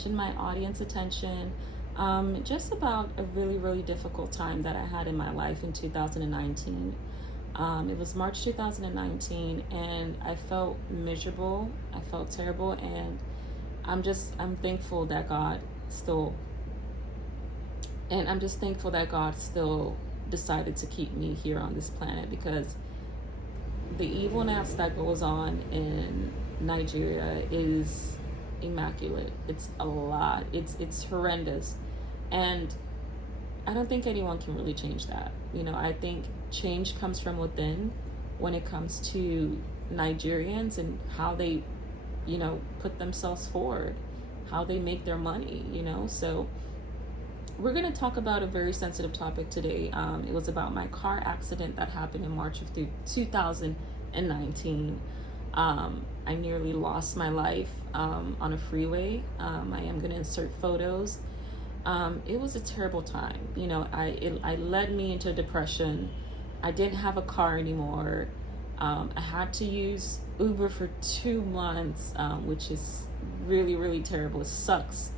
attention, my audience attention, just about a really, really difficult time that I had in my life in 2019. It was March 2019, and I felt miserable. I felt terrible, and I'm thankful that God still, and I'm just thankful that God still decided to keep me here on this planet, because the evilness that goes on in Nigeria is immaculate. It's a lot. It's horrendous, and I don't think anyone can really change that. I think change comes from within when it comes to Nigerians and how they, put themselves forward, how they make their money. So we're going to talk about a very sensitive topic today. It was about my car accident that happened in March of 2019. I nearly lost my life on a freeway. I am going to insert photos. It was a terrible time. I led me into depression. I didn't have a car anymore. I had to use Uber for 2 months, which is really, really terrible. It sucks.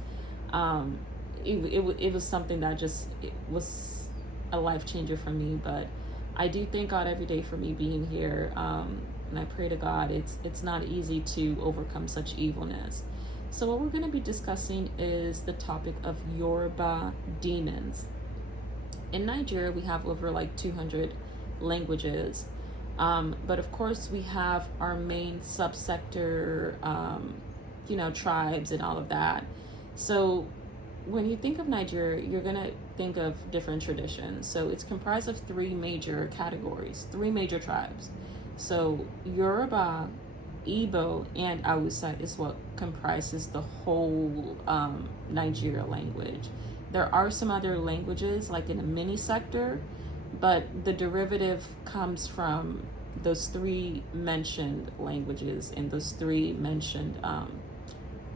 It was something that it was a life changer for me, but I do thank God every day for me being here, and I pray to God. It's not easy to overcome such evilness. So what we're going to be discussing is the topic of Yoruba Demons. In Nigeria, we have over 200 languages, but of course we have our main subsector, tribes and all of that. So when you think of Nigeria, you're going to think of different traditions. So it's comprised of 3 major categories, 3 major tribes. So Yoruba, Igbo, and Hausa is what comprises the whole Nigeria language. There are some other languages like in a mini sector, but the derivative comes from those 3 mentioned languages and those 3 mentioned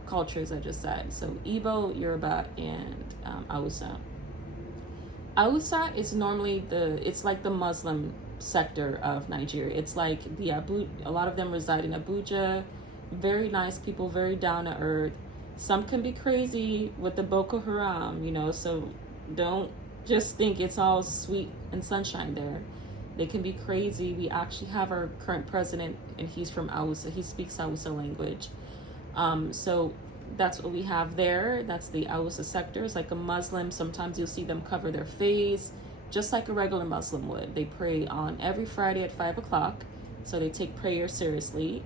cultures I just said. So Igbo, Yoruba, and Hausa. Hausa is normally it's like the Muslim sector of Nigeria. It's like a lot of them reside in Abuja. Very nice people, very down to earth. Some can be crazy with the Boko Haram, so don't just think it's all sweet and sunshine there. They can be crazy. We actually have our current president, and he's from Hausa. He speaks Hausa language. So that's what we have there. That's the Hausa sector. It's like a Muslim. Sometimes you'll see them cover their face, just like a regular Muslim would. They pray on every Friday at 5 o'clock. So they take prayer seriously.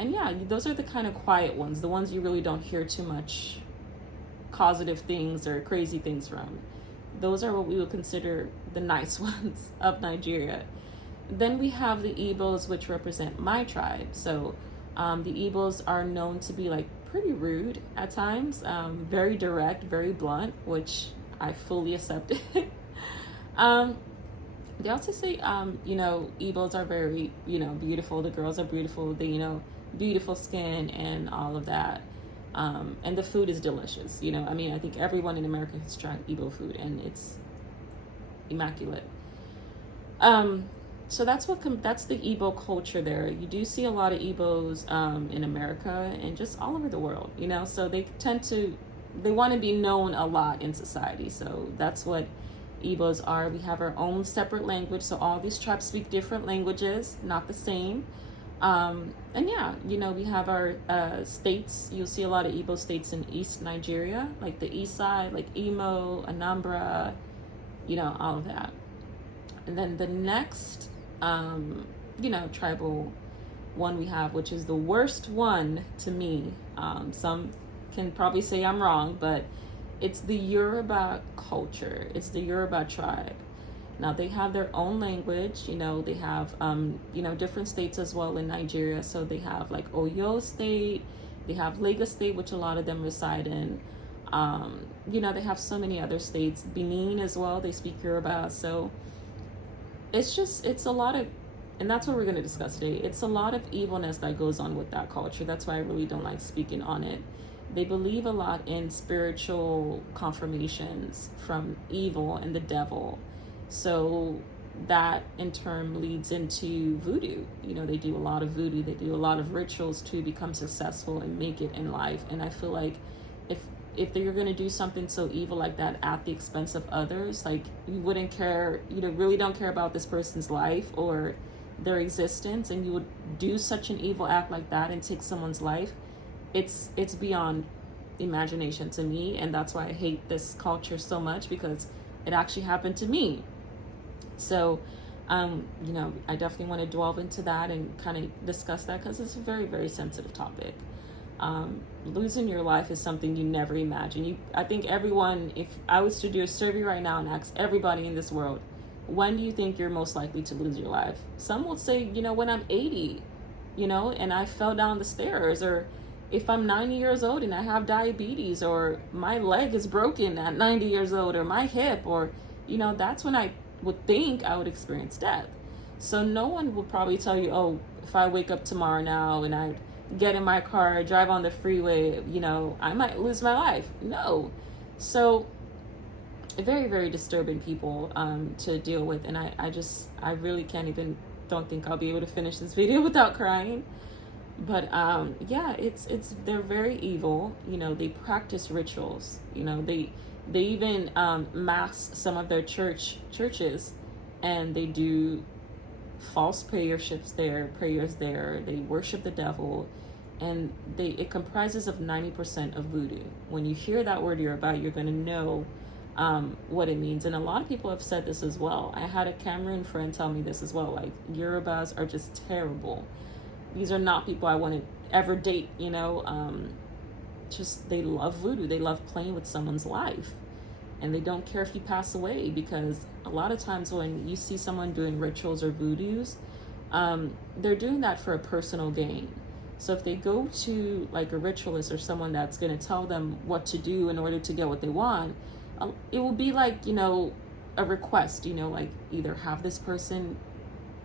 And yeah, those are the kind of quiet ones, the ones you really don't hear too much causative things or crazy things from. Those are what we would consider the nice ones of Nigeria. Then we have the Igbos, which represent my tribe. So the Igbos are known to be pretty rude at times, very direct, very blunt, which I fully accept. They also say, Igbos are very, beautiful. The girls are beautiful. They, beautiful skin and all of that. And the food is delicious. I think everyone in America has tried Igbo food, and it's immaculate. So that's the Igbo culture there. You do see a lot of Igbos in America and just all over the world, so they want to be known a lot in society. So that's what Igbos are. We have our own separate language. So all these tribes speak different languages, not the same. And yeah, we have our states. You'll see a lot of Igbo states in East Nigeria, like the east side, like Imo, Anambra, all of that. And then the next, tribal one we have, which is the worst one to me. Some can probably say I'm wrong, but it's the Yoruba culture. It's the Yoruba tribe. Now they have their own language. They have, different states as well in Nigeria. So they have Oyo State, they have Lagos State, which a lot of them reside in. They have so many other states. Benin as well, they speak Yoruba. So it's a lot of, and that's what we're going to discuss today. It's a lot of evilness that goes on with that culture. That's why I really don't like speaking on it. They believe a lot in spiritual confirmations from evil and the devil. So that in turn leads into voodoo. They do a lot of voodoo. They do a lot of rituals to become successful and make it in life. And I feel like if you're going to do something so evil like that at the expense of others, like you wouldn't care, really don't care about this person's life or their existence, and you would do such an evil act like that and take someone's life, it's beyond imagination to me. And that's why I hate this culture so much, because it actually happened to me. So I definitely want to delve into that and kind of discuss that, because it's a very, very sensitive topic. Losing your life is something you never imagine. I think everyone, if I was to do a survey right now and ask everybody in this world, when do you think you're most likely to lose your life? Some will say, when I'm 80, and I fell down the stairs, or if I'm 90 years old and I have diabetes, or my leg is broken at 90 years old, or my hip, or, that's when I would think I would experience death. So no one will probably tell you, oh, if I wake up tomorrow now and I get in my car, drive on the freeway, I might lose my life. No. So very, very disturbing people to deal with. And I really don't think I'll be able to finish this video without crying. But they're very evil. They practice rituals. They even mask some of their churches, and they do false prayers there. They worship the devil, and it comprises of 90% of voodoo. When you hear that word Yoruba, you're going to know what it means. And a lot of people have said this as well. I had a Cameroon friend tell me this as well. Like, Yorubas are just terrible. These are not people I want to ever date, just they love voodoo. They love playing with someone's life, and they don't care if you pass away, because a lot of times when you see someone doing rituals or voodoos, they're doing that for a personal gain. So if they go to like a ritualist or someone that's going to tell them what to do in order to get what they want, it will be like, a request, like either have this person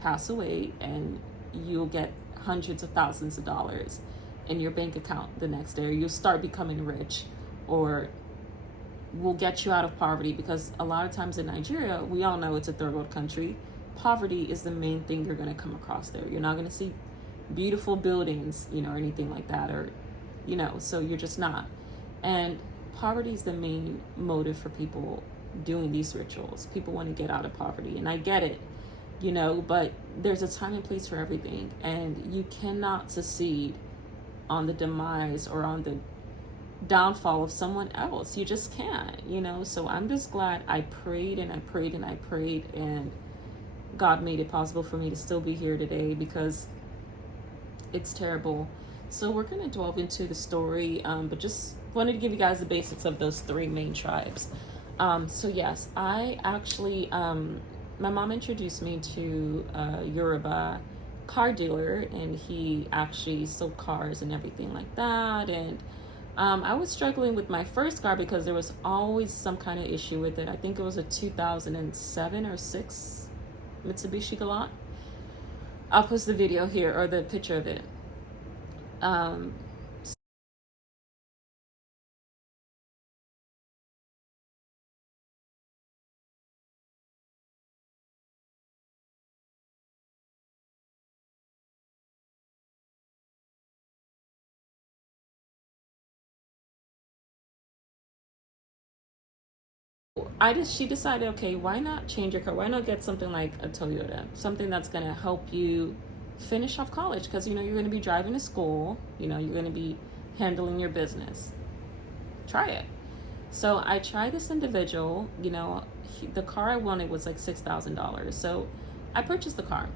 pass away and you'll get hundreds of thousands of dollars in your bank account the next day, or you'll start becoming rich, or we'll get you out of poverty. Because a lot of times in Nigeria, we all know it's a third world country, poverty is the main thing you're going to come across there. You're not going to see beautiful buildings, or anything like that, or so you're just not. And poverty is the main motive for people doing these rituals. People want to get out of poverty, and I get it, but there's a time and place for everything, and you cannot succeed on the demise or on the downfall of someone else. You just can't, so I'm just glad I prayed and I prayed and I prayed, and God made it possible for me to still be here today, because it's terrible. So we're going to delve into the story, but just wanted to give you guys the basics of those three main tribes. So yes, I actually my mom introduced me to a Yoruba car dealer, and he actually sold cars and everything like that. And I was struggling with my first car because there was always some kind of issue with it. I think it was a 2007 or 6 Mitsubishi Galant. I'll post the video here, or the picture of it. She decided, okay, why not change your car? Why not get something like a Toyota? Something that's going to help you finish off college, because, you're going to be driving to school, you're going to be handling your business. Try it. So I tried this individual, the car I wanted was like $6,000. So I purchased the car,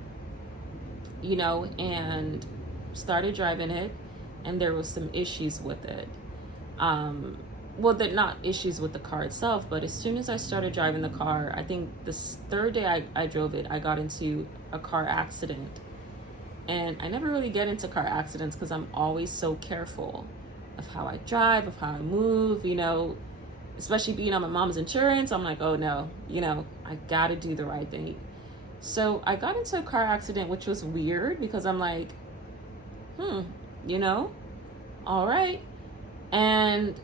and started driving it, and there was some issues with it. Well, they're not issues with the car itself, but as soon as I started driving the car, I think the third day I drove it, I got into a car accident. And I never really get into car accidents because I'm always so careful of how I drive, of how I move, especially being on my mom's insurance. I'm like, oh no, I gotta do the right thing. So I got into a car accident, which was weird, because I'm like, all right. And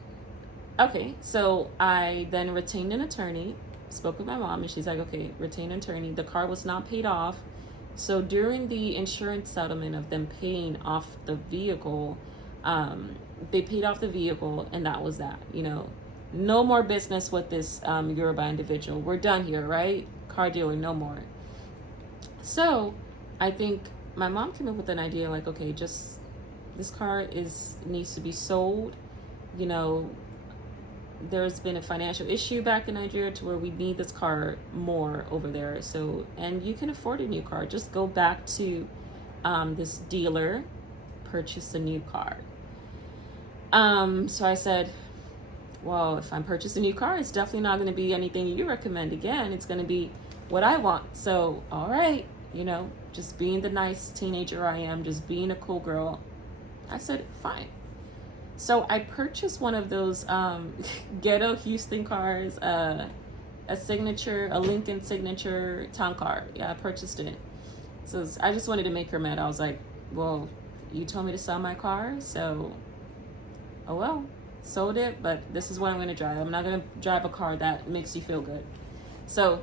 okay, so I then retained an attorney, spoke with my mom, and she's like, okay, retain an attorney. The car was not paid off. So during the insurance settlement of them paying off the vehicle, They paid off the vehicle, and that was that. No more business with this Yoruba individual. We're done here, right? Car dealer, no more. So I think my mom came up with an idea like, okay, just this car needs to be sold. There's been a financial issue back in Nigeria to where we need this car more over there. So, and you can afford a new car. Just go back to this dealer, purchase a new car. So I said, well, if I'm purchasing a new car, it's definitely not going to be anything you recommend again. It's going to be what I want. So, all right, just being the nice teenager I am, just being a cool girl, I said, fine. So I purchased one of those ghetto Houston cars, a Lincoln Signature town car. Yeah, I purchased it. So I just wanted to make her mad. I was like, well, you told me to sell my car, so, oh well, sold it, but this is what I'm going to drive. I'm not going to drive a car that makes you feel good. So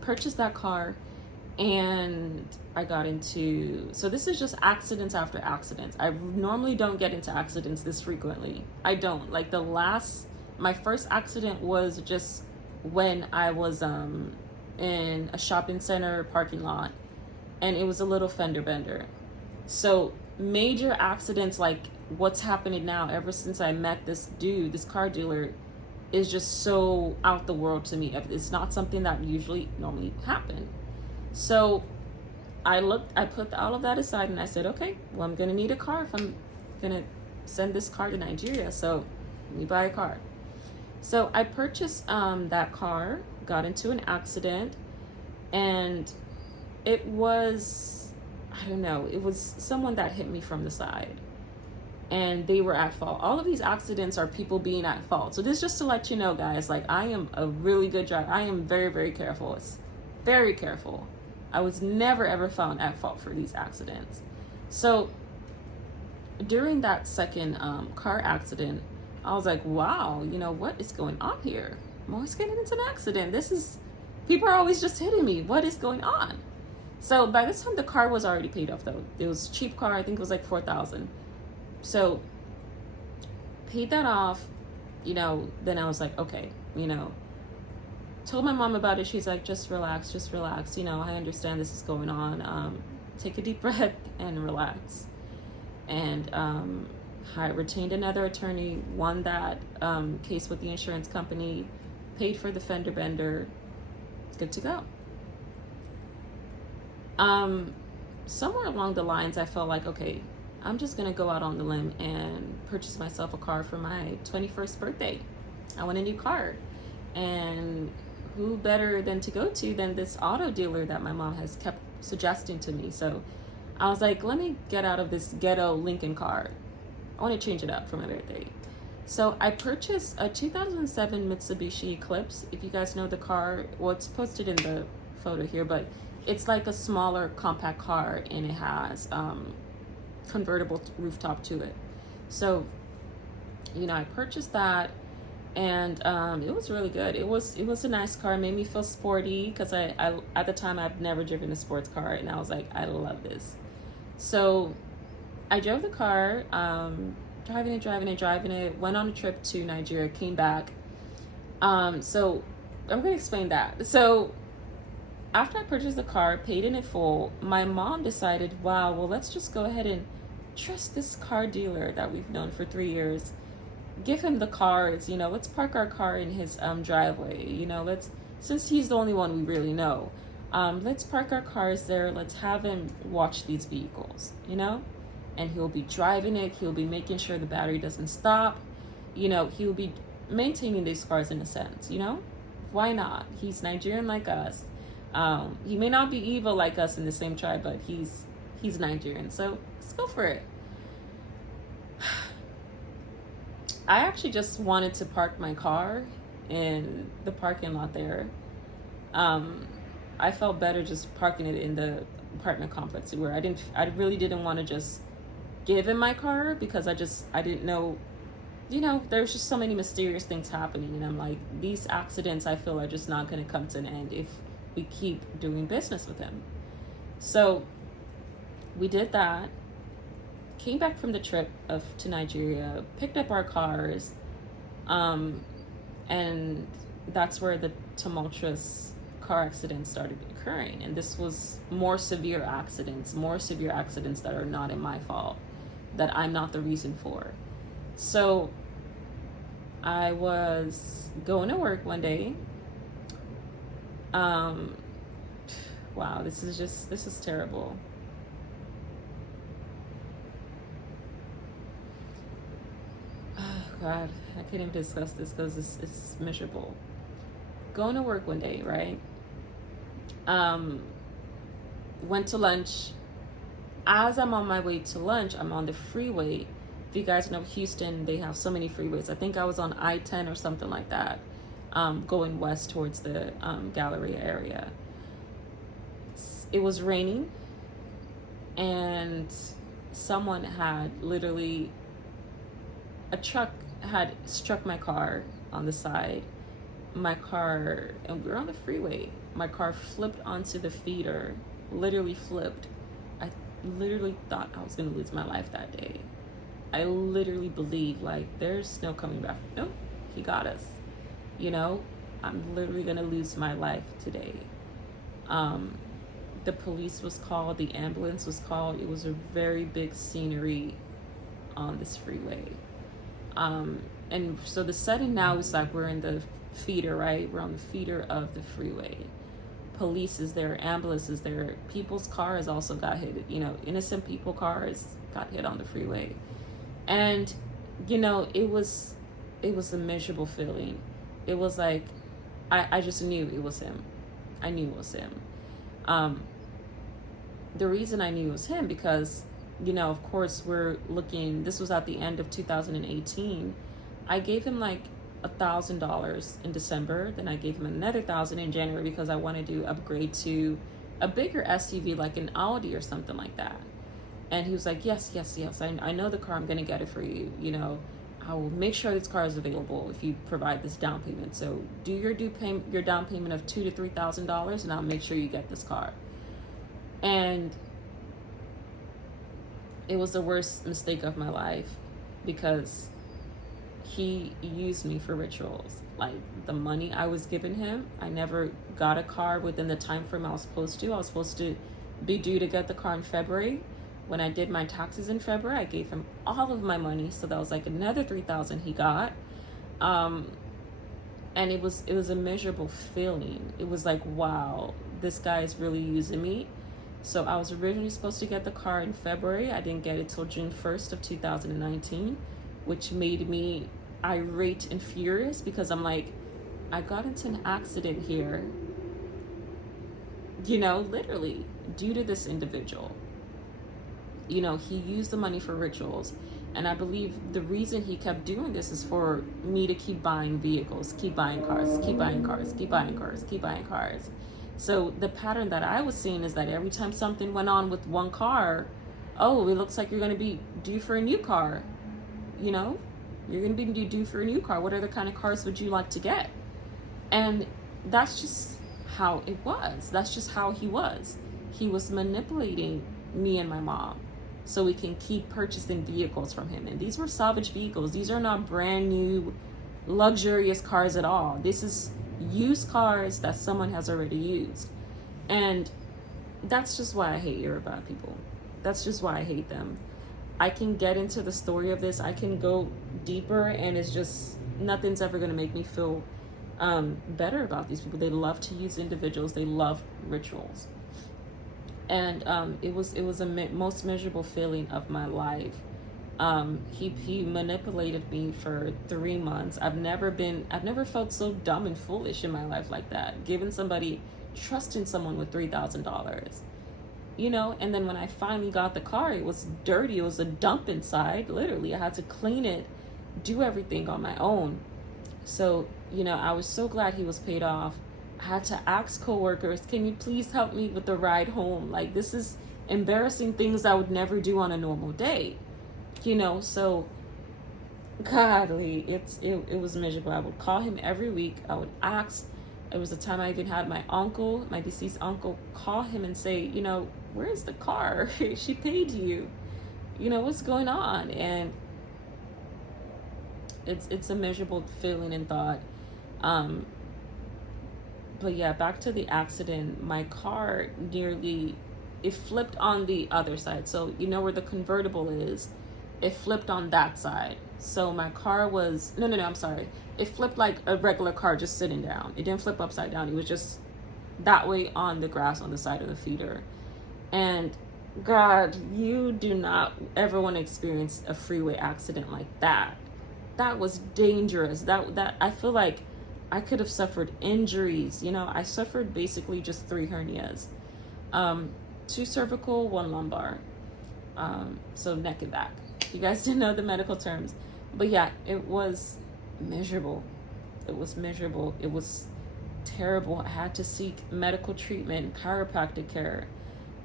purchased that car, and I got into, so this is just accidents after accidents. I normally don't get into accidents this frequently. I don't. Like my first accident was just when I was in a shopping center parking lot, and it was a little fender bender. So major accidents like what's happening now, ever since I met this dude, this car dealer, is just so out the world to me. It's not something that normally happen. So I put all of that aside, and I said, okay, well, I'm going to need a car if I'm going to send this car to Nigeria. So let me buy a car. So I purchased that car, got into an accident, and it was, I don't know, it was someone that hit me from the side, and they were at fault. All of these accidents are people being at fault. So this is just to let you know, guys, like, I am a really good driver. I am very, very careful. It's very careful. I was never, ever found at fault for these accidents. So during that second car accident, I was like, wow, what is going on here? I'm always getting into an accident. People are always just hitting me. What is going on? So by this time, the car was already paid off, though. It was a cheap car. I think it was like $4,000. So paid that off, then I was like, okay, told my mom about it. She's like, just relax. I understand this is going on. Take a deep breath and relax. And I retained another attorney, won that case with the insurance company, paid for the fender bender. Good to go. Somewhere along the lines, I felt like, okay, I'm just going to go out on the limb and purchase myself a car for my 21st birthday. I want a new car. And who better than to go to than this auto dealer that my mom has kept suggesting to me. So I was like, let me get out of this ghetto Lincoln car. I want to change it up for my birthday. So I purchased a 2007 Mitsubishi Eclipse. If you guys know the car, well, it's posted in the photo here, but it's like a smaller compact car, and it has convertible rooftop to it. So, I purchased that, and it was really good. It was a nice car. It made me feel sporty, because I at the time I've never driven a sports car, and I was like, I love this. So I drove the car, driving it, went on a trip to Nigeria, came back. So I'm going to explain that. So after I purchased the car, paid in it full, my mom decided, wow, well, let's just go ahead and trust this car dealer that we've known for 3 years. Give him the cars, let's park our car in his driveway, since he's the only one we really know, let's park our cars there, let's have him watch these vehicles, and he'll be driving it, he'll be making sure the battery doesn't stop, he'll be maintaining these cars in a sense, why not? He's Nigerian like us. He may not be evil like us in the same tribe, but he's Nigerian, so let's go for it. I actually just wanted to park my car in the parking lot there. I felt better just parking it in the apartment complex, where I really didn't want to just give him my car, because I didn't know, there's just so many mysterious things happening, and I'm like, these accidents I feel are just not going to come to an end if we keep doing business with him. So we did that, came back from the trip to Nigeria, picked up our cars, and that's where the tumultuous car accidents started occurring. And this was more severe accidents that are not in my fault, that I'm not the reason for. So I was going to work one day. Wow, this is terrible. Oh God, I can't even discuss this because it's miserable. Going to work one day, right? Went to lunch. As I'm on my way to lunch, I'm on the freeway. If you guys know Houston, they have so many freeways. I think I was on I-10 or something like that, going west towards the Galleria area. It was raining, and someone had literally, a truck had struck my car on the side. My car, and we were on the freeway, my car flipped onto the feeder, literally flipped. I literally thought I was going to lose my life that day. I literally believed, like, there's no coming back. Nope, he got us. You know, I'm literally going to lose my life today. The police was called, the ambulance was called. It was a very big scenery on this freeway. And so the setting now is like we're in the feeder, right? We're on the feeder of the freeway. Police is there, ambulance is there. People's cars also got hit. You know, innocent people cars got hit on the freeway. And, you know, it was a miserable feeling. It was like, I just knew it was him. I knew it was him. The reason I knew it was him, because, you know, of course, we're looking, this was at the end of 2018. I gave him like $1,000 in December. Then I gave him another $1,000 in January because I wanted to upgrade to a bigger SUV, like an Audi or something like that. And he was like, yes. I know the car. I'm going to get it for you. You know, I will make sure this car is available if you provide this down payment. So do your down payment of $2,000 to $3,000, and I'll make sure you get this car. And it was the worst mistake of my life, because he used me for rituals. Like, the money I was giving him, I never got a car within the time frame I was supposed to. I was supposed to be due to get the car in February. When I did my taxes in February, I gave him all of my money, so that was like another $3,000 he got. And it was a miserable feeling. It was like, wow, this guy is really using me. So I was originally supposed to get the car in February. I didn't get it till June 1st of 2019, which made me irate and furious, because I'm like, I got into an accident here, you know, literally due to this individual. You know, he used the money for rituals. And I believe the reason he kept doing this is for me to keep buying vehicles, keep buying cars, keep buying cars, keep buying cars, keep buying cars. So the pattern that I was seeing is that every time something went on with one car, oh, it looks like you're going to be due for a new car. You know, you're going to be due for a new car. What other kind of cars would you like to get? And that's just how it was. That's just how he was. He was manipulating me and my mom so we can keep purchasing vehicles from him. And these were salvage vehicles. These are not brand new, luxurious cars at all. This is used cars that someone has already used. And that's just why I hate Yoruba people. That's just why I hate them. I can get into the story of this. I can go deeper, and it's just, nothing's ever going to make me feel better about these people. They love to use individuals. They love rituals. And it was a most miserable feeling of my life. He manipulated me for 3 months. I've never felt so dumb and foolish in my life like that. Trusting someone with $3,000, you know. And then when I finally got the car, it was dirty. It was a dump inside. Literally, I had to clean it, do everything on my own. So, you know, I was so glad he was paid off. I had to ask coworkers, can you please help me with the ride home? Like, this is embarrassing things I would never do on a normal day. You know, so godly, it was miserable. I would call him every week. I would ask. It was the time I even had my deceased uncle, call him and say, you know, where's the car? She paid you. what's going on? And it's a miserable feeling and thought. But yeah, back to the accident. My car it flipped on the other side. So where the convertible is, it flipped on that side. So my car was, no, I'm sorry. It flipped like a regular car just sitting down. It didn't flip upside down. It was just that way on the grass on the side of the feeder. And God, you do not ever want to experience a freeway accident like that. That was dangerous. That I feel like I could have suffered injuries. I suffered basically just 3 hernias. 2 cervical, 1 lumbar. So neck and back. You guys didn't know the medical terms. But yeah, it was miserable. It was miserable. It was terrible. I had to seek medical treatment, chiropractic care.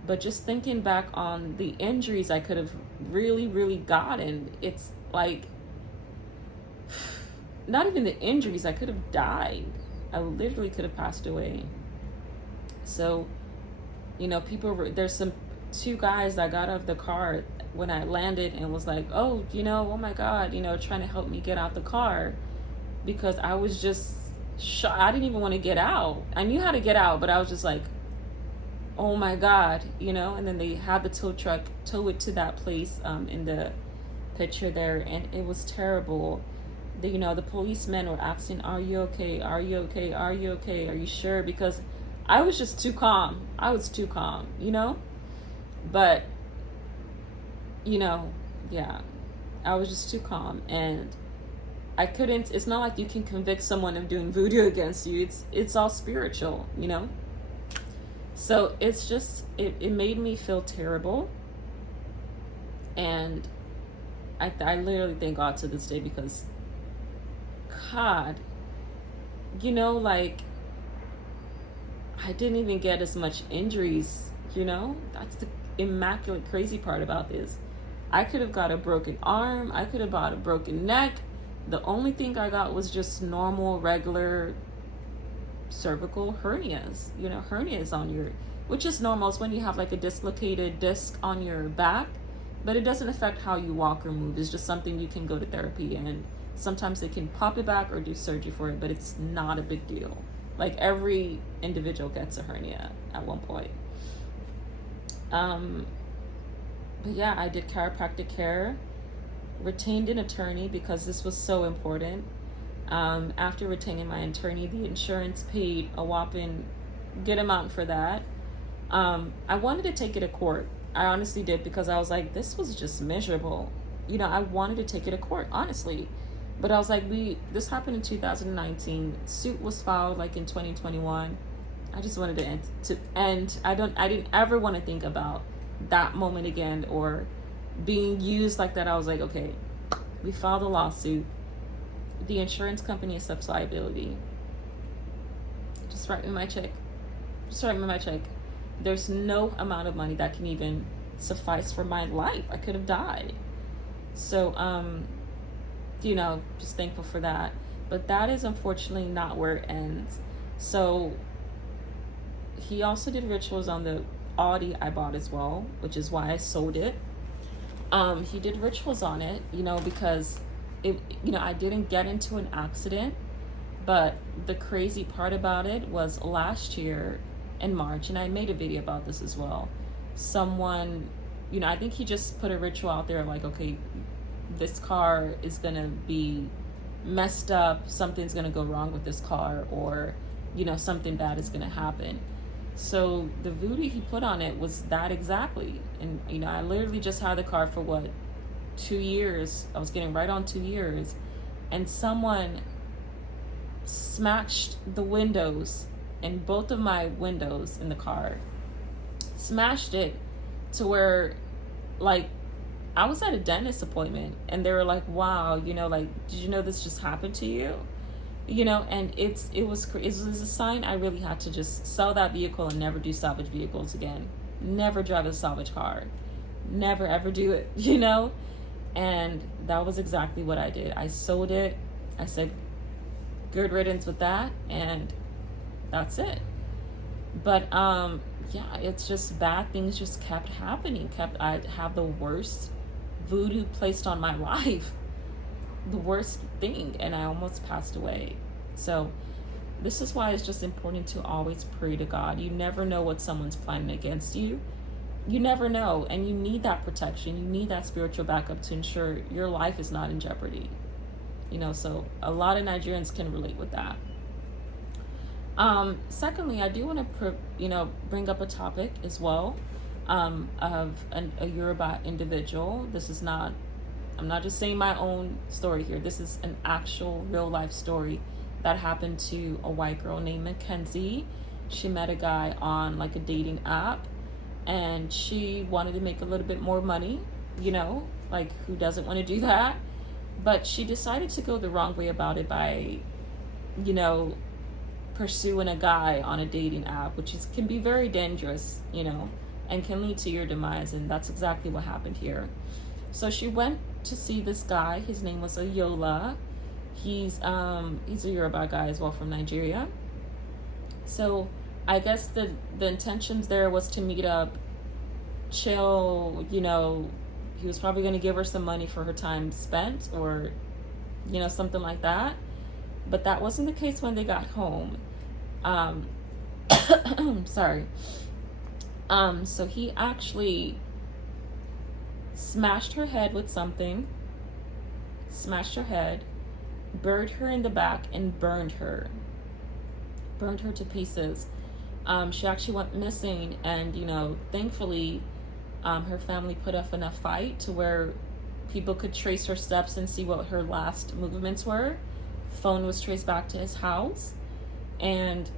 But just thinking back on the injuries I could have really, really gotten, it's like, not even the injuries, I could have died. I literally could have passed away. So, there's some 2 guys that got out of the car when I landed and was like, oh my God, trying to help me get out the car, because I was just shocked. I didn't even want to get out. I knew how to get out, but I was just like, oh my God, and then they had the tow truck tow it to that place in the picture there, and it was terrible. The policemen were asking, are you okay? Are you okay? Are you okay? Are you sure? Because I was just too calm. I was too calm, but yeah, I was just too calm, and I couldn't. It's not like you can convict someone of doing voodoo against you. It's all spiritual, So it's just, it made me feel terrible. And I literally thank God to this day, because God, like, I didn't even get as much injuries, That's the immaculate crazy part about this. I could have got a broken arm. I could have got a broken neck. The only thing I got was just normal, regular cervical hernias. Hernias on your, which is normal. It's when you have like a dislocated disc on your back, but it doesn't affect how you walk or move. It's just something you can go to therapy, and sometimes they can pop it back or do surgery for it, but it's not a big deal. Like, every individual gets a hernia at one point. But yeah, I did chiropractic care, retained an attorney because this was so important. After retaining my attorney, the insurance paid a whopping good amount for that. I wanted to take it to court. I honestly did, because I was like, this was just miserable. I wanted to take it to court, honestly. But I was like, this happened in 2019. Suit was filed like in 2021. I just wanted to end. I didn't ever want to think about that moment again, or being used like that. I was like, okay, we filed a lawsuit. The insurance company accepts liability. Just write me my check. There's no amount of money that can even suffice for my life. I could have died. So, just thankful for that. But that is unfortunately not where it ends. So he also did rituals on the Audi I bought as well, which is why I sold it. He did rituals on it, because I didn't get into an accident, but the crazy part about it was last year in March, and I made a video about this as well. Someone, I think he just put a ritual out there like, okay, this car is gonna be messed up, something's gonna go wrong with this car, or something bad is gonna happen. So the voodoo he put on it was that exactly. And I literally just had the car for 2 years. I was getting right on 2 years, and someone smashed the windows, and both of my windows in the car, smashed it to where, like, I was at a dentist appointment, and they were like, wow, like, did you know this just happened to you? And it was a sign I really had to just sell that vehicle and never do salvage vehicles again. Never drive a salvage car. Never ever do it, And that was exactly what I did. I sold it. I said, good riddance with that, and that's it. But yeah, it's just bad things just kept happening. I'd have the worst voodoo placed on my life. The worst thing, and I almost passed away. So this is why it's just important to always pray to God. You never know what someone's planning against you. You never know, and you need that protection. You need that spiritual backup to ensure your life is not in jeopardy. So a lot of Nigerians can relate with that. Secondly, I do want to bring up a topic as well, of a Yoruba individual. I'm not just saying my own story here. This is an actual real life story that happened to a white girl named Mackenzie. She met a guy on like a dating app, and she wanted to make a little bit more money, like who doesn't want to do that? But she decided to go the wrong way about it by, pursuing a guy on a dating app, which can be very dangerous, and can lead to your demise. And that's exactly what happened here. So she went to see this guy. His name was Ayola. He's a Yoruba guy as well from Nigeria. So I guess the intentions there was to meet up, chill, he was probably going to give her some money for her time spent, or, something like that. But that wasn't the case when they got home. Sorry. So he actually smashed her head with something, buried her in the back, and burned her to pieces. She actually went missing, and thankfully her family put up enough fight to where people could trace her steps and see what her last movements were. Phone was traced back to his house, and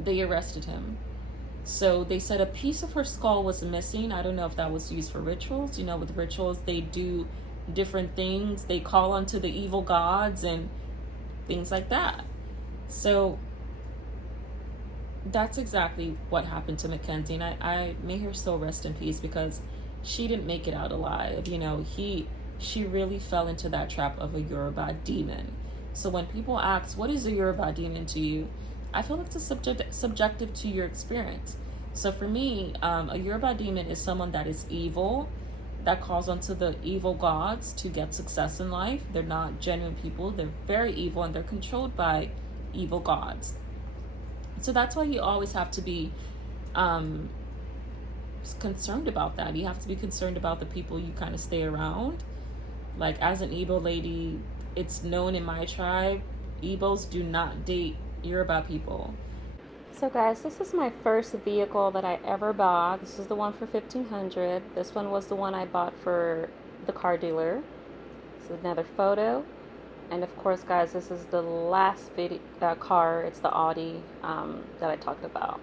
they arrested him. So they said a piece of her skull was missing. I don't know if that was used for rituals. With rituals, they do different things. They call onto the evil gods and things like that. So that's exactly what happened to Mackenzie. And I may her soul rest in peace, because she didn't make it out alive. She really fell into that trap of a Yoruba demon. So when people ask, what is a Yoruba demon to you? I feel like it's subjective to your experience. So for me, a Yoruba demon is someone that is evil, that calls onto the evil gods to get success in life. They're not genuine people. They're very evil, and they're controlled by evil gods. So that's why you always have to be concerned about that. You have to be concerned about the people you kind of stay around. Like, as an Igbo lady, it's known in my tribe, Igbos do not date Yoruba people. So guys, this is my first vehicle that I ever bought. This is the one for $1,500. This one was the one I bought for the car dealer. This is another photo. And of course, guys, this is the last car. It's the Audi that I talked about.